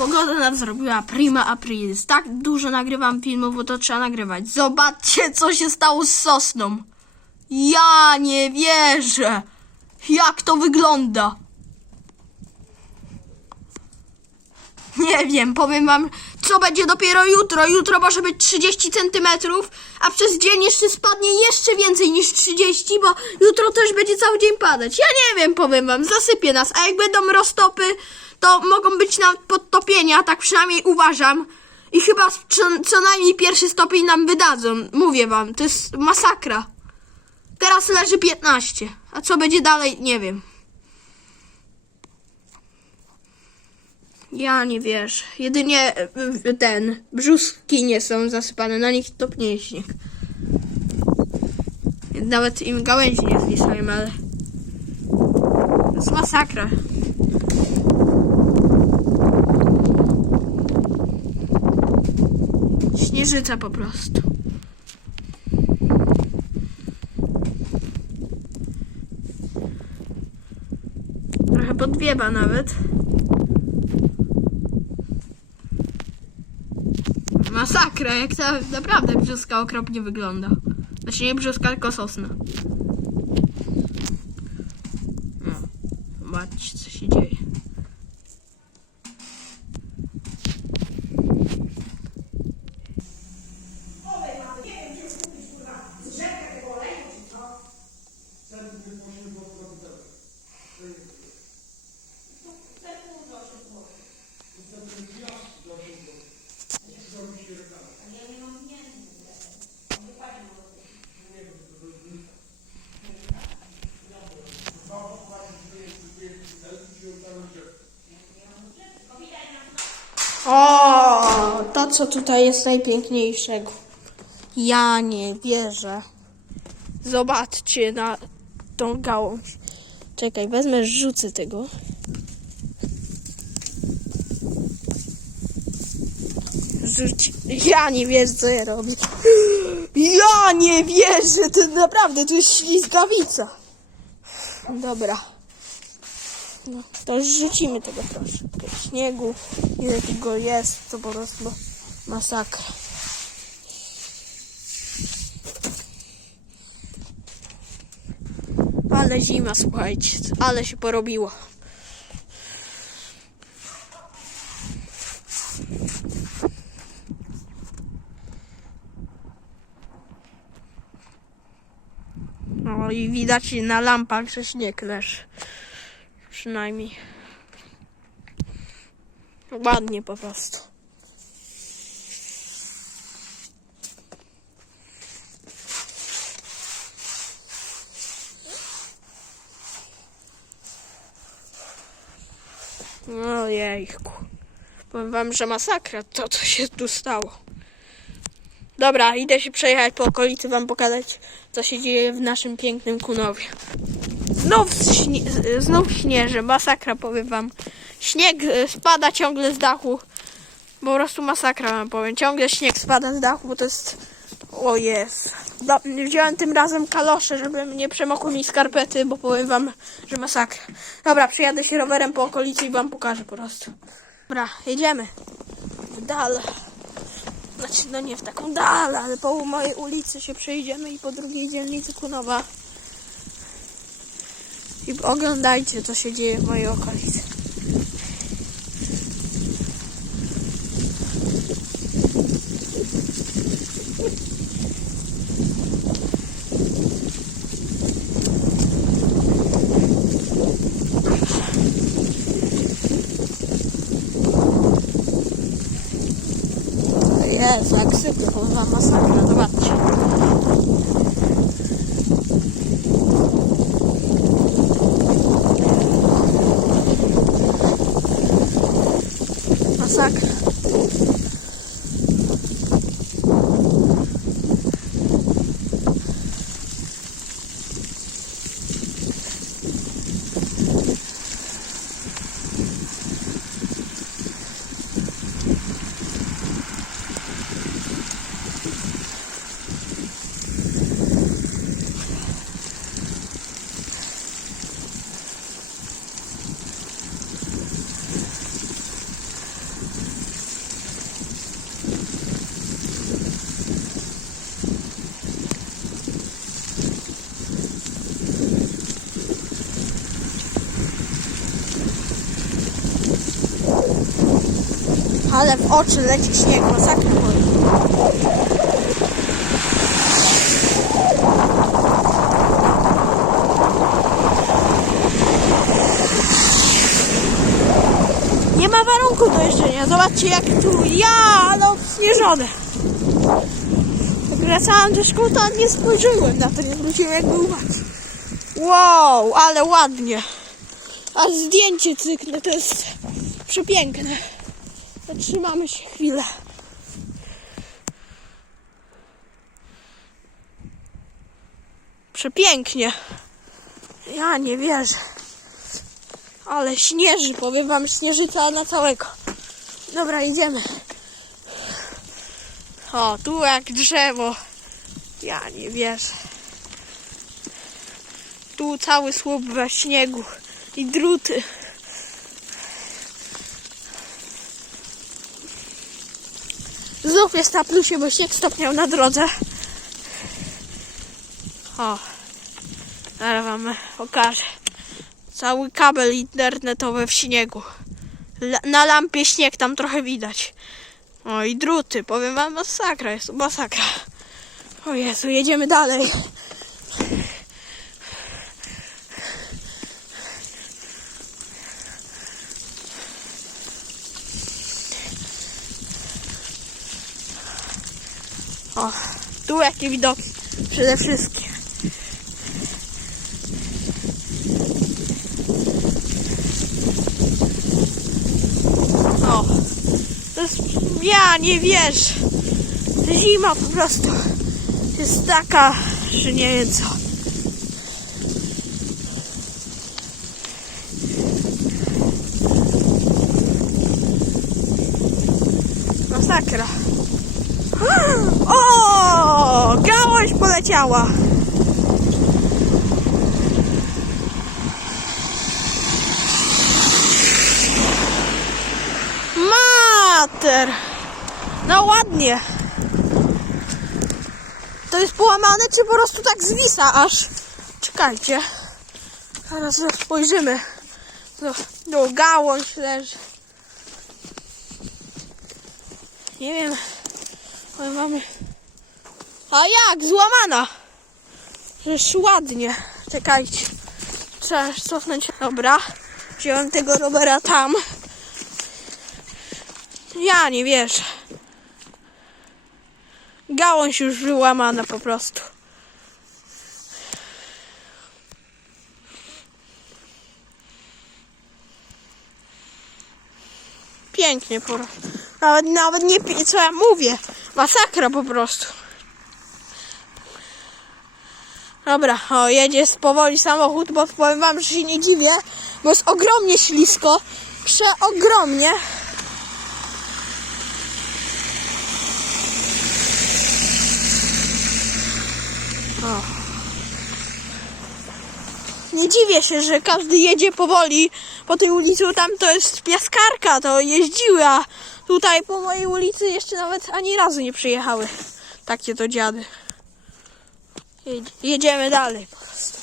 Pogoda nam zrobiła prima aprilis. Tak dużo nagrywam filmów, bo to trzeba nagrywać. Zobaczcie, co się stało z sosną. Ja nie wierzę. Jak to wygląda? Nie wiem, powiem wam, co będzie dopiero jutro. Jutro może być 30 centymetrów, a przez dzień jeszcze spadnie jeszcze więcej niż 30, bo jutro też będzie cały dzień padać. Ja nie wiem, powiem wam, zasypie nas. A jak będą roztopy, to mogą być na podtopienia, tak przynajmniej uważam. I chyba co, co najmniej pierwszy stopień nam wydadzą. Mówię wam, to jest masakra. Teraz leży 15, a co będzie dalej, nie wiem. Ja nie wiesz. Jedynie w- ten brzuski nie są zasypane, na nich topnieje śnieg. Nawet im gałęzi nie zwisają, ale to jest masakra. Śnieżyca po prostu. Trochę podwiewa nawet. Masakra, jak ta naprawdę brzuska okropnie wygląda. Znaczy nie brzuska, tylko sosna. No, zobaczcie co się dzieje. O, to co tutaj jest najpiękniejszego. Ja nie wierzę. Zobaczcie na tą gałąź. Czekaj, wezmę, rzucę tego. Rzuć. Ja nie wierzę, co ja robię. Ja nie wierzę, to naprawdę, to jest ślizgawica. Dobra. No, to rzucimy tego troszkę śniegu. Ile tego jest, to po prostu masakra. Ale zima, słuchajcie, ale się porobiło. No i widać na lampach, że śnieg leży. Przynajmniej. Ładnie po prostu. Ojejku. Powiem wam, że masakra to, co się tu stało. Dobra, idę się przejechać po okolicy, wam pokazać, co się dzieje w naszym pięknym Kunowie. Znów, śnie, znów śnieży, masakra powiem wam. Śnieg e, spada ciągle z dachu. Po prostu masakra wam powiem. Ciągle śnieg spada z dachu, bo to jest... O jest. Do, wziąłem tym razem kalosze, żeby nie przemokły mi skarpety, bo powiem wam, że masakra. Dobra, przyjadę się rowerem po okolicy i wam pokażę po prostu. Dobra, jedziemy. W dal. Znaczy, no nie w taką dal, ale po mojej ulicy się przejdziemy i po drugiej dzielnicy Kunowa. I oglądajcie, co się dzieje w mojej okolicy. Jezu, jak sypie, powiem wam masakra, Ale w oczy leci śnieg, masakra boli. Nie ma warunku do jeżdżenia. Zobaczcie jak tu ja, ale obśnieżone. Jak wracałam do szkoły, to nie spojrzyłem na to, nie wróciłem jak był max. Wow, ale ładnie. A zdjęcie cyknę, to jest przepiękne. Zatrzymamy się chwilę. Przepięknie. Ja nie wierzę. Ale śnieży, powiem wam, śnieżyca na całego. Dobra, idziemy. O, tu jak drzewo. Ja nie wierzę. Tu cały słup we śniegu i druty. Znów jest na plusie, bo śnieg stopniał na drodze. O, zaraz wam pokażę. Cały kabel internetowy w śniegu. Na lampie śnieg tam trochę widać. O i druty, powiem wam, masakra jest, masakra. O Jezu, jedziemy dalej. O, tu jakie widoki przede wszystkim. O, to jest, ja nie wiesz. Zima po prostu jest taka, że nie wiem co. Masakra. O, gałąź poleciała. Mater! No ładnie. To jest połamane, czy po prostu tak zwisa aż? Czekajcie. Zaraz spojrzymy. No, no gałąź leży. Nie wiem. Ale mamy... A jak? Złamana! Żeż ładnie. Czekajcie. Trzeba cofnąć. Dobra. Wziąłem tego Robera tam. Ja nie wierzę. Gałąź już wyłamana po prostu. Pięknie po prostu. Nawet, nawet nie co ja mówię. Masakra po prostu. Dobra, o jedzie powoli samochód, bo powiem wam, że się nie dziwię, bo jest ogromnie ślisko. Przeogromnie. O. Nie dziwię się, że każdy jedzie powoli po tej ulicy, tam to jest piaskarka, to jeździły, a tutaj po mojej ulicy jeszcze nawet ani razu nie przyjechały takie to dziady. Jedziemy dalej po prostu.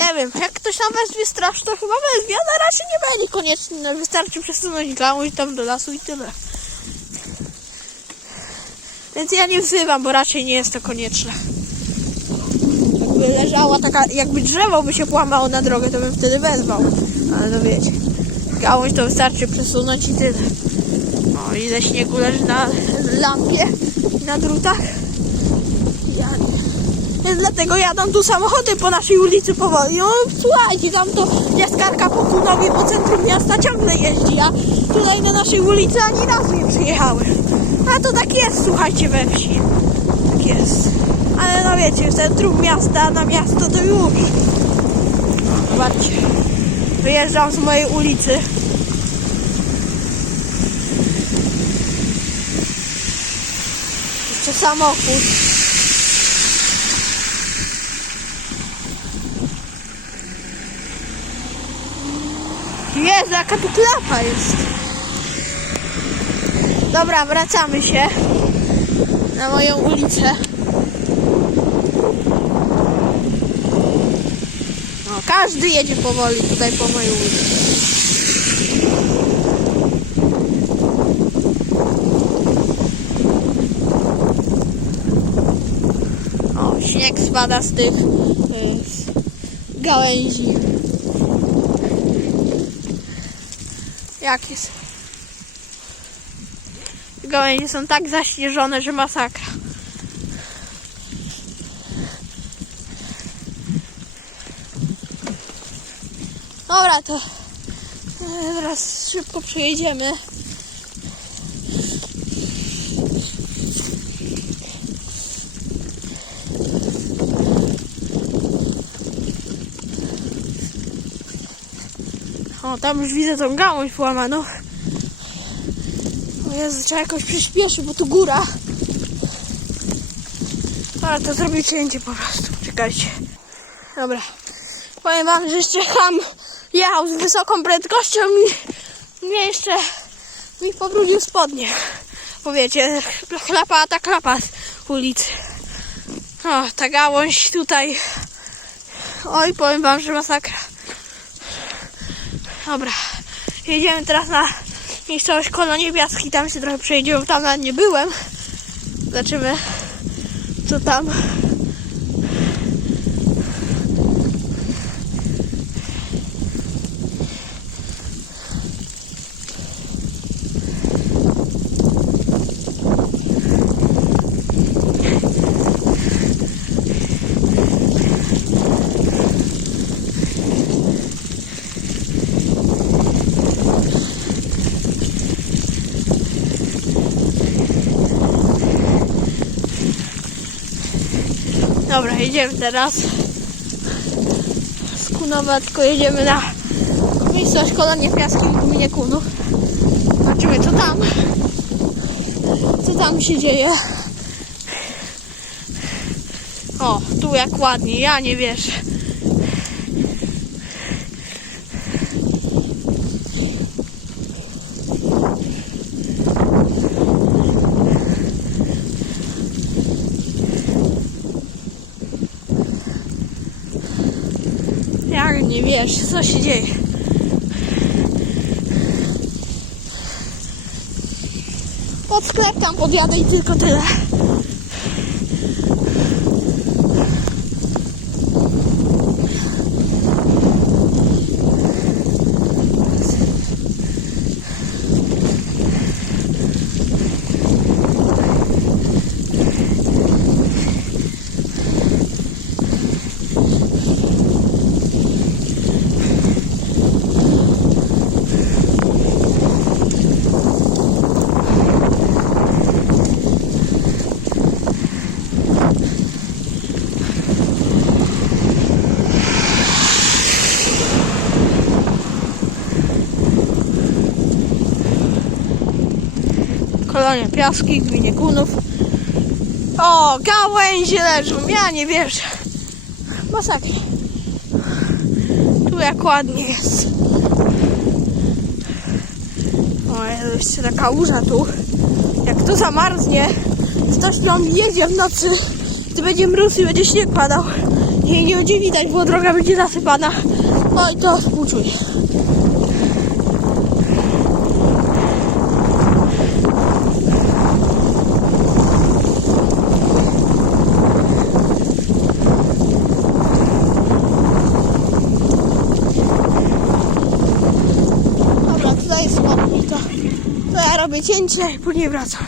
Nie wiem, jak ktoś tam wezwie straż, to chyba wezwie, ale raczej nie będzie koniecznie. No, Wystarczy przesunąć gałąź tam do lasu i tyle. Więc ja nie wzywam, bo raczej nie jest to konieczne. Jakby leżała taka, jakby drzewo by się połamało na drogę, to bym wtedy wezwał. Ale no wiecie, gałąź to wystarczy przesunąć i tyle. O, ile śniegu leży na lampie na drutach. Dlatego jadą tu samochody po naszej ulicy powoli. No słuchajcie, tam to jaskarka po Kunowie, po centrum miasta ciągle jeździ, a tutaj na naszej ulicy ani razu nie przyjechały. A to tak jest, słuchajcie, we wsi. Tak jest. Ale no wiecie, centrum miasta, na miasto to już. Zobaczcie. Wyjeżdżam z mojej ulicy. Jeszcze samochód. Jezu, jaka tu klapa jest. Dobra, wracamy się na moją ulicę. No, każdy jedzie powoli tutaj po mojej ulicy. O, śnieg spada z tych y, z gałęzi. Jak jest? Gałęzie są tak zaśnieżone, że masakra. Dobra, to teraz szybko przejedziemy. Tam już widzę tą gałąź połamaną. O Jezu, trzeba jakoś przyspieszyć, bo tu góra. Ale to zrobię cięcie po prostu. Czekajcie. Dobra. Powiem wam, że jeszcze ham jechał z wysoką prędkością i mnie jeszcze mi pobrudził spodnie. Powiecie, chlapa, ta klapa z ulicy. O, ta gałąź tutaj. Oj, powiem wam, że masakra. Dobra, jedziemy teraz na miejscowość Kolonie Piaski, tam się trochę przejedziemy, bo tam nawet nie byłem. Zobaczymy, co tam. Dobra, jedziemy teraz z Kunowa, tylko jedziemy na miejscowość Kolonie Piaski w gminie Kunów. Zobaczymy, co tam, co tam się dzieje. O, tu jak ładnie, ja nie wiesz. Jak nie wiesz, co się dzieje. Pod sklep tam podjadę i tylko tyle. Kolonia Piaski, gminie Kunów. O, gałęzie leżą, ja nie wierzę. Masakra. Tu jak ładnie jest. O, jeszcze taka łóża tu. Jak to zamarznie, ktoś nią jedzie w nocy, to będzie mróz i będzie śnieg padał. I nie będzie widać, bo droga będzie zasypana. Oj, to współczuję. Dobra, tutaj jest spokój. To, to ja robię cięcie później wracam.